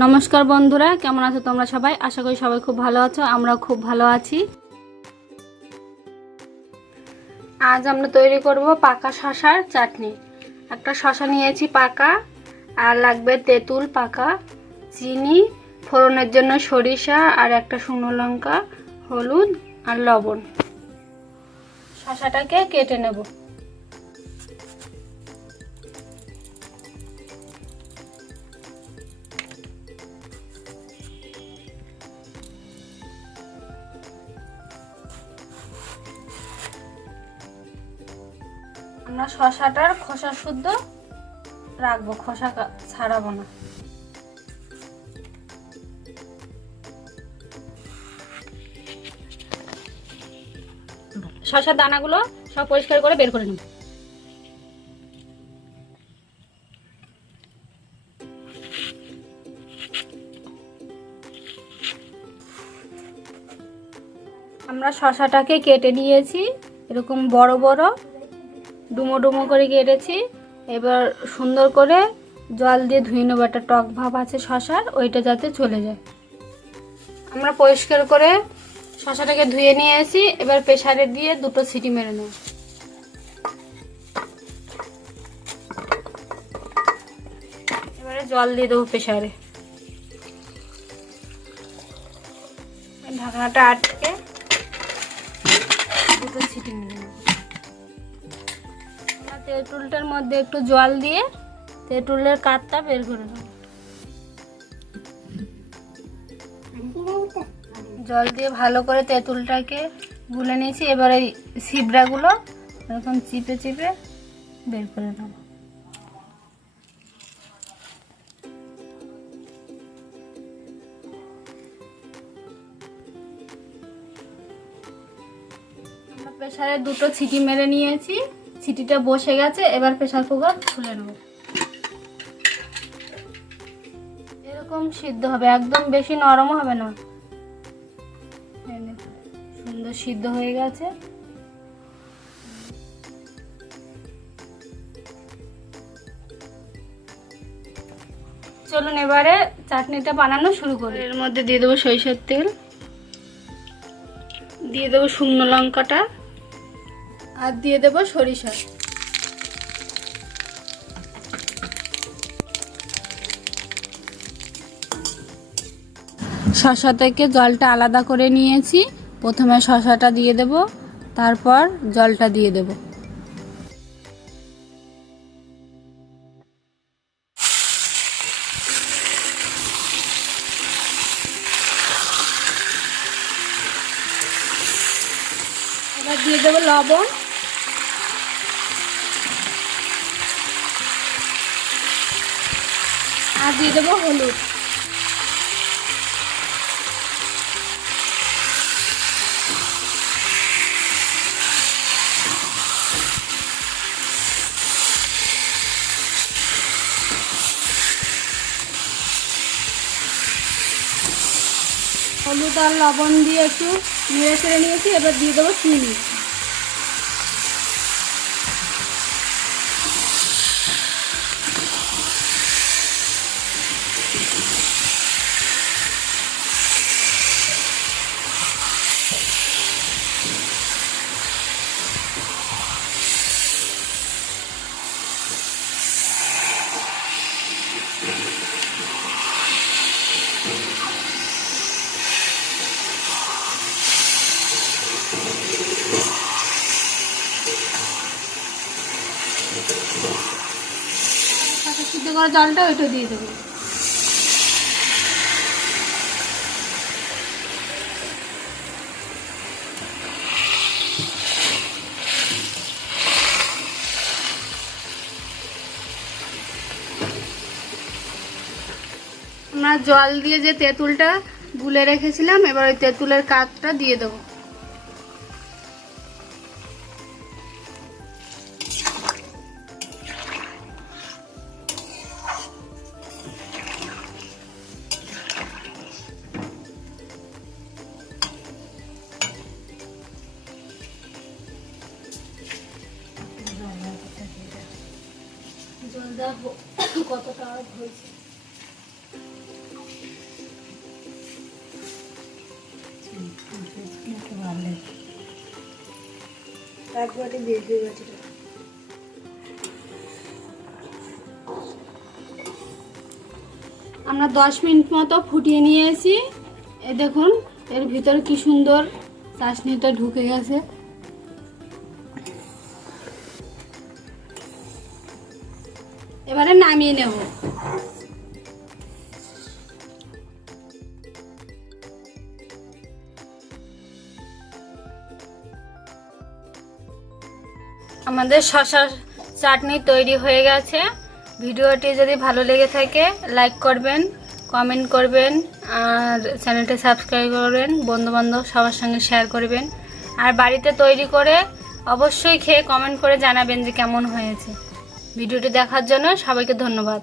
নমস্কার বন্ধুরা, কেমন আছো তোমরা সবাই? আশা করি সবাই খুব ভালো আছো। আমরাও খুব ভালো আছি। আজ আমরা তৈরি করব পাকা শশার চাটনি। একটা শশা নিয়েছি পাকা, আর লাগবে তেঁতুল পাকা, চিনি, ফোড়নের জন্য সরিষা আর একটা শুকনো লঙ্কা, হলুদ আর লবণ। শশাটাকে কেটে নেব। আমরা শশাটার খোসা শুদ্ধ রাখবো, খোসা ছাড়াবো না। শশার দানাগুলো সব পরিষ্কার করে বের করে নেব। আমরা শশাটাকে কেটে নিয়েছি, এরকম বড় বড় ডুমো ডুমো করে কেটেছি। এবার সুন্দর করে জল দিয়ে ধুয়ে নেবো। একটা টক ভাব আছে শশার, ওইটা যাতে চলে যায়। আমরা পরিষ্কার করে শশাটাকে ধুয়ে নিয়েছি। এবার প্রেসারে দিয়ে দুটো সিটি মেরে নেব। এবারে জল দিয়ে দেবো প্রেসারে। ঢাকনাটা আটকে দুটো সিটি মেরে নেব। তেঁতুলটার মধ্যে একটু জল দিয়ে তেঁতুলের কাঠটা বের করে দেবো। জল দিয়ে ভালো করে তেঁতুলটাকে গুলে নিয়েছি। এবার এই ছিবড়াগুলো এরকম চিপে চিপে বের করে দেবো। প্রেসারে দুটো সিটি মেরে নিয়েছি, সিটিটা বসে গেছে। এবার প্রেসার কুকার খুলে নেব। এরকম সিদ্ধ হবে, একদম বেশি নরমও হবে না। সুন্দর সিদ্ধ হয়ে গেছে। চলুন এবারে চাটনিটা বানানো শুরু করি। এর মধ্যে দিয়ে দেবো সরিষার তেল, দিয়ে দেবো শুকনো লঙ্কাটা, আর দিয়ে দেবো সরিষা। শসা থেকে জলটা আলাদা করে নিয়েছি। প্রথমে শসাটা দিয়ে দেব, তারপর জলটা দিয়ে দেব। এবার দিয়ে দেব লবণ, আর দিয়ে দেব হলুদ। হলুদ আর লবণ দিয়ে একটু নেড়ে চেড়ে নিয়েছি। এবার দিয়ে দেবো চিনি। সিদ্ধ করা জলটা ওইটা দিয়ে দেবো। আমরা জল দিয়ে যে তেঁতুলটা গুলে রেখেছিলাম, এবার ওই তেঁতুলের কাঠটা দিয়ে দেবো। জলটা কতটা হয়েছে একটু ভালো লাগে। এক বাটি বেশি গেছে। আমরা 10 মিনিট মতো ফুটিয়ে নিয়েছি। এই দেখুন এর ভিতরে কি সুন্দর চাশনিটা ঢুকে গেছে। এবারে নামিয়ে নেব। আমাদের শসার চাটনি তৈরি হয়ে গেছে। ভিডিওটি যদি ভালো লেগে থাকে লাইক করবেন, কমেন্ট করবেন, আর চ্যানেলটি সাবস্ক্রাইব করবেন, বন্ধুবান্ধব সবার সঙ্গে শেয়ার করবেন। আর বাড়িতে তৈরি করে অবশ্যই খেয়ে কমেন্ট করে জানাবেন যে কেমন হয়েছে। ভিডিওটি দেখার জন্য সবাইকে ধন্যবাদ।